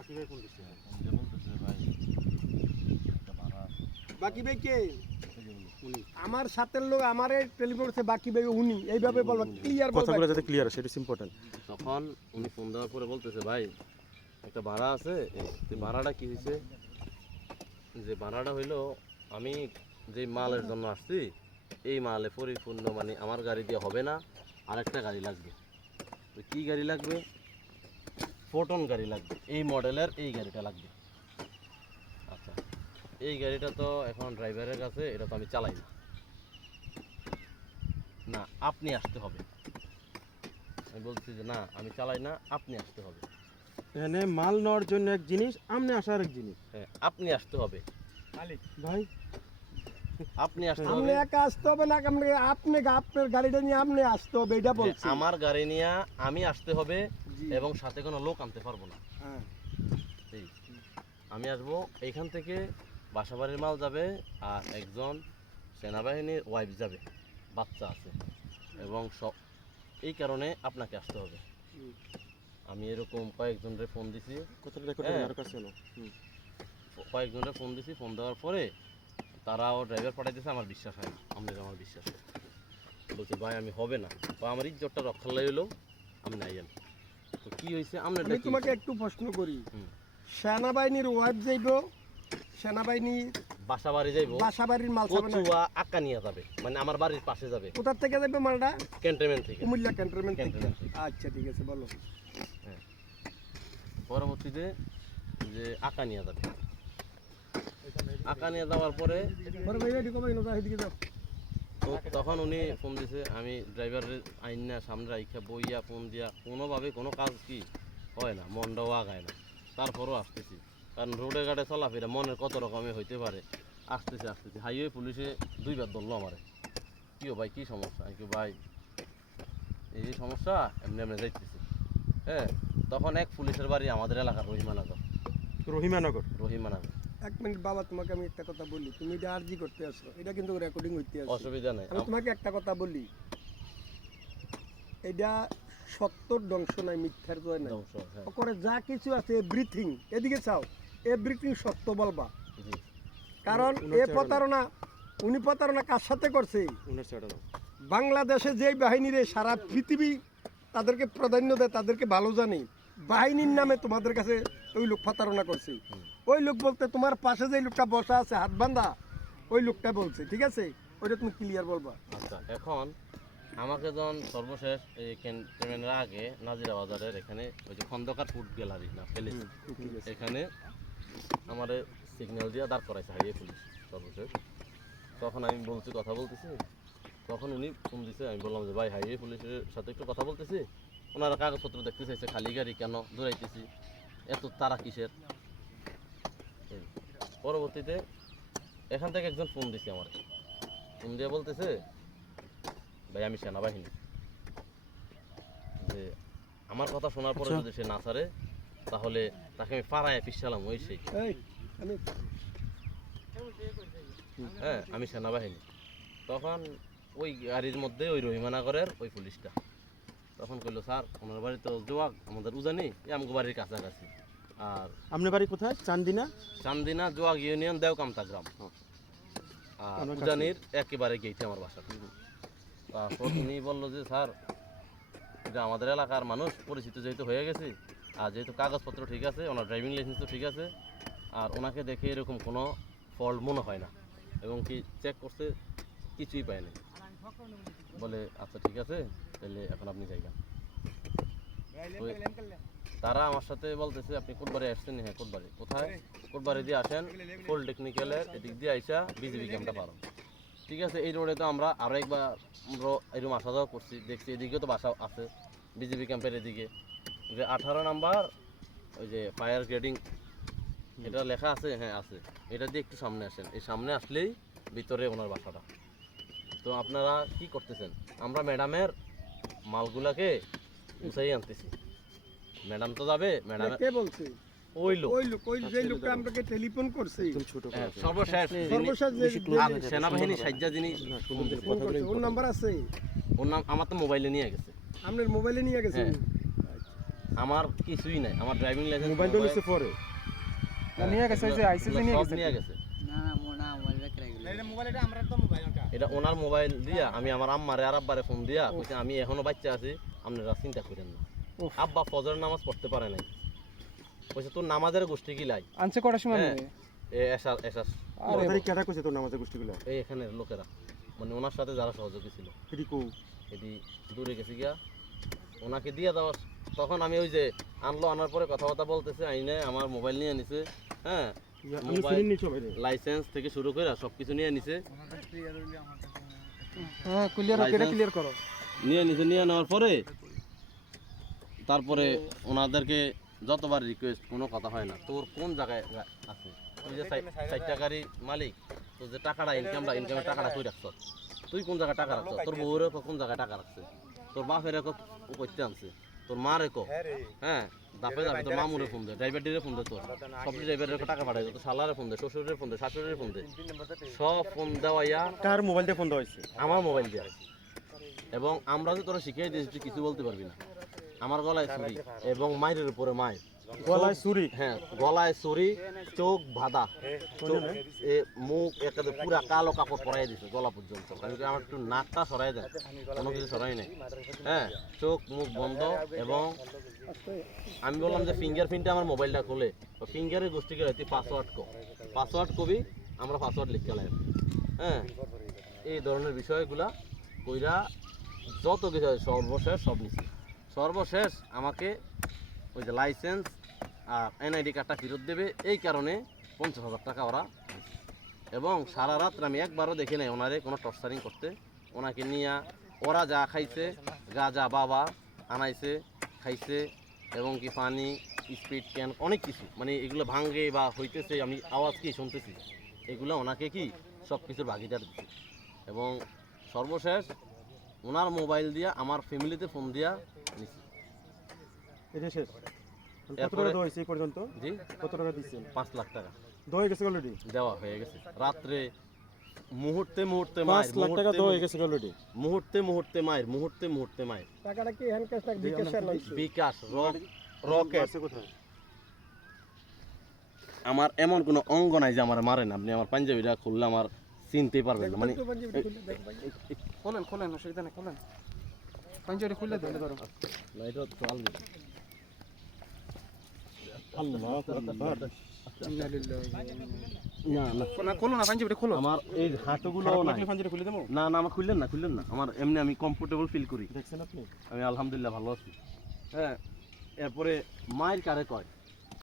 বাকি ভাই কোন দিচ্ছে যে বলতেছে ভাই? একটা ভাড়া আছে। বাকি ভাই কে? আমার সাথের লোক আমারে টেলিফোন করছে বাকি ভাই উনি। এইভাবে বলবা ক্লিয়ার বলবা কথাগুলো যাতে ক্লিয়ার আসে এটা ইম্পর্টেন্ট তখন উনি ফোন দেওয়ার পরে বলতেছে ভাই একটা ভাড়া আছে এই ভাড়াটা কি হয়েছে যে ভাড়াটা হইল আমি যে মালের জন্য আসছি এই মালে পরিপূর্ণ মানে আমার গাড়ি দিয়ে হবে না আরেকটা গাড়ি লাগবে। তো কি গাড়ি লাগবে? ফোটন গাড়ি লাগবে। এই মডেলের এই গাড়িটা লাগবে। আচ্ছা এই গাড়িটা তো এখন ড্রাইভারের কাছে এটা তো আমি চালাই না। না আপনি আসতে হবে। আমি বলছি যে না আমি চালাই না আপনি আসতে হবে। এখানে মাল নেওয়ার জন্য এক জিনিস আপনি আসার এক জিনিস। হ্যাঁ আপনি আসতে হবে। ভাই। আপনি আসতে আপনি হবে। একা আসতে হবে না আপনি আপনি আপনার গাড়িটা নিয়ে আপনি আসতে হবে এটা হ্যাঁ, বলছি। আমার গাড়ি নিয়ে আমি আসতে হবে। এবং সাথে কোনো লোক আনতে পারব না। হ্যাঁ। এই। আমি আসব এইখান থেকে বাসাবাড়ির মাল যাবে আর একজন সেনাবাহিনীর ওয়াইফ যাবে। বাচ্চা আছে। এবং সব এই কারণে আপনাকে আসতে হবে। আমি এরকম কয়েকজনের ফোন দিছি। হ্যাঁ। কয়েকজনের ফোন দিছি ফোন দেওয়ার পরে তারাও ড্রাইভার পাঠাইতেছে আমার বিশ্বাস হয় না আপনার আমার বিশ্বাস বলছে ভাই আমি হবে না। বা আমার ইজ্জতটা রক্ষা লাগল আমি নাই জানি তো কি হয়েছে? আপনার আমি তোমাকে একটু প্রশ্ন করি। সেনাবাহিনীর ওয়াইফ যাইব সেনাবাহিনী বাসা বাড়ি যাইবো বাসা বাড়ির মাল কচুয়া আক্কা নিয়ে যাবে মানে আমার বাড়ির পাশে যাবে। কোথার থেকে যাবে মালটা? ক্যান্টনমেন্ট থেকে। কুমিল্লা ক্যান্টনমেন্ট থেকে। আচ্ছা ঠিক আছে বলো। পরবর্তীতে যে আঁকা নিয়ে যাবে। আঁকা নিয়ে যাওয়ার পরে তো তখন উনি ফোন দিছে আমি ড্রাইভারের আইন না সামনে রাইখা বইয়া ফোন দিয়া কোনোভাবে কোনো কাজ কি হয় না মনটাও আগায় না। তারপরও আসতেছি। কারণ রোডে ঘাটে চলাফেরা মনের কত রকমের হইতে পারে। আসতেছে আসতেছে। হাইওয়ে পুলিশে দুইবার ধরলো আমারে। কি ও ভাই কী সমস্যা? আমি কি ভাই এই যে সমস্যা এমনি এমনি যাইতেছি। হ্যাঁ তখন এক পুলিশের বাড়ি আমাদের এলাকার রহিমানগর। রহিমানগর? রহিমানগর। এক মিনিট বাবা তোমাকে আমি একটা কথা বলি। তুমি এটা আরজি করতে আসো। এটা কিন্তু রেকর্ডিং হইতে আসো। অসুবিধা নেই। আমি তোমাকে একটা কথা বলি। এটা সত্যর ধ্বংস নাই মিথ্যার জয় নাই। ধ্বংস, হ্যাঁ। করে যা কিছু আছে এভরিথিং এদিকে চাও এভরিথিং সত্য বলবা। কারণ এ প্রতারণা উনি প্রতারণা কার সাথে করছে? বাংলাদেশে যেই বাহিনীরে সারা পৃথিবী তাদেরকে প্রাধান্য দেয় তাদেরকে ভালো জানে। বাহিনীর নামে তোমাদের কাছে ওই লোক প্রতারণা করছে। ওই লোক বলতে তোমার পাশে যে লোকটা বসা আছে হাত বান্ধা ওই লোকটা বলছে ঠিক আছে? ওইটা তুমি ক্লিয়ার বলবা। আচ্ছা এখন আমাকে যখন সর্বশেষ এই ক্যান্টনমেন্টের আগে নাজিরা বাজারের এখানে ওই যে খন্দকার ফুড গ্যালারি না প্যালেস আছে। এখানে আমাদের সিগন্যাল দিয়ে দাঁড় করাইছে হাইওয়ে পুলিশ সর্বশেষ। তখন আমি বলছি কথা বলতেছি। তখন উনি ফোন দিছে আমি বললাম যে ভাই হাইয়ে পুলিশের সাথে একটু কথা বলতেছি? ওনারা কাগজপত্র দেখতে চাইছে খালি গাড়ি কেন? দৌড়াইতেছি। এত তারা কিসের? পরবর্তীতে এখান থেকে একজন ফোন দিছে আমার। ফোন দিয়ে বলতেছে ভাই আমি সেনাবাহিনী। যে আমার কথা শোনার পরে আচ্ছা। যদি সে না ছাড়ে তাহলে তাকে আমি পাড়ায় পিসালাম ওই সেই। হ্যাঁ আমি সেনাবাহিনী। তখন ওই গাড়ির মধ্যে ওই রহিমানগরের ওই পুলিশটা। তখন কইলো স্যার ওনার বাড়ি তো জোয়াক আমাদের উজানি এই আমগো বাড়ির কাছাকাছি। আর আপনার বাড়ি কোথায়? চান্দিনা? চান্দিনা জোয়াক ইউনিয়ন দেওকামতা গ্রাম। আর উজানির একেবারে গেইতে আমার বাসা। তারপর উনি বলল যে স্যার এটা আমাদের এলাকার মানুষ পরিচিত যেহেতু হয়ে গেছে আর যেহেতু কাগজপত্র ঠিক আছে ওনার ড্রাইভিং লাইসেন্সও ঠিক আছে আর ওনাকে দেখে এরকম কোনো ফল্ট মনে হয় না এবং কি চেক করছে কিছুই পায়নি বলে আচ্ছা ঠিক আছে তাহলে এখন আপনি যাইগান তারা আমার সাথে বলতেছে আপনি কোটবাড়ি আসছেন হ্যাঁ কোটবাড়ি। কোথায়? কোটবাড়ি দিয়ে আসেন ফুল টেকনিক্যালের এদিক দিয়ে আইসা বিজেপি ক্যাম্পটা পারো ঠিক আছে এই রোডে তো আমরা আরও একবার এরকম আসা যাওয়া করছি দেখছি এদিকেও তো বাসা আছে বিজেপি ক্যাম্পের এদিকে। যে আঠারো নাম্বার ওই যে ফায়ার গ্রেডিং এটা লেখা আছে? হ্যাঁ আছে। এটা দিয়ে একটু সামনে আসেন। এই সামনে আসলেই ভিতরে ওনার বাসাটা। তো আপনারা কি করতেছেন? আমরা ম্যাডামের মালগুলাকে উঁচাই আনতেছি। ম্যাডাম তো যাবে ম্যাডাম কে বলছে? ওই লোক। ওই লোক ওই যে লোকটা আমাকে টেলিফোন করছে। একদম ছোট হ্যাঁ, সর্বশেষ। সর্বশেষ হয়ে সেনাবাহিনী সাজ্জা যিনি। ওর নাম্বার আছে। ওর নাম আমার তো মোবাইলে নিয়ে গেছে। আপনার মোবাইলে নিয়ে গেছে? হ্যাঁ। আমার কিছুই নাই। আমার ড্রাইভিং লাইসেন্স মোবাইল তো নিচ্ছে পরে। নিয়ে গেছে ওই যে আইসিসি নিয়ে গেছে। নিয়ে গেছে। না না মোনা মোবাইল রেখে গেল এটা ওনার মোবাইল দিয়া আমি আমার আম্মারে আর আব্বারে ফোন দিয়া কইছে আমি এখনও বাচ্চা আছি আপনারা চিন্তা করেন না। আব্বা ফজর নামাজ পড়তে পারে নাই। কইছে তোর নামাজের গোষ্ঠী কি লাই? আনছে কটার সময় হ্যাঁ। এ এসা এসা আরে তারিখ কেটা কইছে তোর নামাজের গোষ্ঠীগুলো? এই এখানের লোকেরা। মানে ওনার সাথে যারা সহযোগী ছিল। এটি কো এটি দূরে গেছে গিয়া। ওনাকে দিয়ে দেওয়া তখন আমি ওই যে আনলো আনার পরে কথা কথাবার্তা বলতেছে আইনে আমার মোবাইল নিয়ে নিছে হ্যাঁ। লাইসেন্স থেকে শুরু করে সব কিছু নিয়ে নিছে। হ্যাঁ ক্লিয়ার এটা ক্লিয়ার করো। নিয়ে নিছে নিয়ে নেওয়ার পরে তারপরে ওনাদেরকে যতবার রিকোয়েস্ট কোনো কথা হয় না। তোর কোন জায়গায় আছে? তুই যে ষাট টাকারই মালিক তোর যে টাকাটা ইনকামটা ইনকামের টাকাটা তুই রাখছ? তুই কোন জায়গায় টাকা রাখছ? তোর বউরে কোন জায়গায় টাকা রাখছে? তোর বাপের ক করতে আনছে? তোর মারে রেখো হ্যাঁ দাপে দাপে তোর মামুরে ফোন দে ড্রাইভার ডিরে ফোন দে তোর। সব ড্রাইভারের টাকা পাঠাই তোর শালারে ফোন দে শ্বশুরের ফোন দে শাশুড়ির ফোন দে সব ফোন দেওয়াইয়া কার মোবাইল দিয়ে ফোন দেওয়া হয়েছে আমার মোবাইল দিয়ে এবং আমরা যে তোরা শিখিয়ে দিয়েছি তুই কিছু বলতে পারবি না। আমার গলায় ছুরি এবং মায়ের উপরে মায়ের। গলায় চুরি। হ্যাঁ গলায় ছুরি চোখ বাঁধা। এ মুখ একেবারে পুরা কালো কাপড় পরাই দিছে গলা পর্যন্ত। আমি আমার একটু নাকটা সরাই দেন কোনো কিছু সরাই নাই। হ্যাঁ চোখ মুখ বন্ধ এবং আমি বললাম যে ফিঙ্গার প্রিন্টে আমার মোবাইলটা খুলে। ফিঙ্গারের গোষ্ঠীকে তুই পাসওয়ার্ড কো। পাসওয়ার্ড কবি আমরা পাসওয়ার্ড লিখতে লাগবে। হ্যাঁ এই ধরনের বিষয়গুলা কইরা যত কিছু সর্বশেষ সব নিছি। সর্বশেষ আমাকে ওই যে লাইসেন্স আর এনআইডি কার্ডটা ফেরত দেবে। এই কারণে পঞ্চাশ হাজার টাকা ওরা এবং সারা রাত আমি একবারও দেখি নাই ওনারে কোনো টর্চারিং করতে। ওনাকে নিয়ে ওরা যা খাইছে গাজা বাবা আনাইছে, খাইছে, এবং কি পানি স্পিড ক্যান অনেক কিছু। মানে এগুলো ভাঙ্গে বা হইতেছে, আমি আওয়াজ কি শুনতেছি? এগুলো ওনাকে কি সব কিছুর ভাগিদার দিচ্ছে এবং সর্বশেষ ওনার মোবাইল দিয়া, আমার ফ্যামিলিতে ফোন দিয়া নিছি শেষ। কত এরপরে- টাকা দেওয়া হয়েছে এই পর্যন্ত? জি? কত টাকা দিচ্ছেন? পাঁচ লাখ টাকা। দেওয়া হয়ে গেছে অলরেডি দেওয়া হয়ে গেছে। রাত্রে মুহূর্তে মুহূর্তে মায়ের লাখ টাকা দেওয়া হয়ে গেছে অলরেডি মুহূর্তে মুহূর্তে মায়ের মুহূর্তে মুহূর্তে মায়ের। টাকাটা কি হ্যান্ড ক্যাশ টাকা বিকাশ বিকাশ রক রকেট। আছে কোথায়? আমার এমন কোনো অঙ্গ নাই যে আমার মারেন। আপনি আমার পাঞ্জাবিটা খুললে আমার চিনতেই পারবেন না। মানে খোলেন খোলেন অসুবিধা নেই খোলেন। পাঞ্জাবি খুলে ধরে। ধরো এটা চলবে আল্লাহ আকবার ইন্না লিল্লাহি। না না না খোলো না পাঞ্জাবিটা খোলো আমার এই হাঁটুগুলো না না আমার খুললেন না খুললেন না। আমার এমনি আমি কমফোর্টেবল ফিল করি। দেখছেন আপনি? আমি আলহামদুলিল্লাহ ভালো আছি। হ্যাঁ এরপরে মায়ের কারে কয়?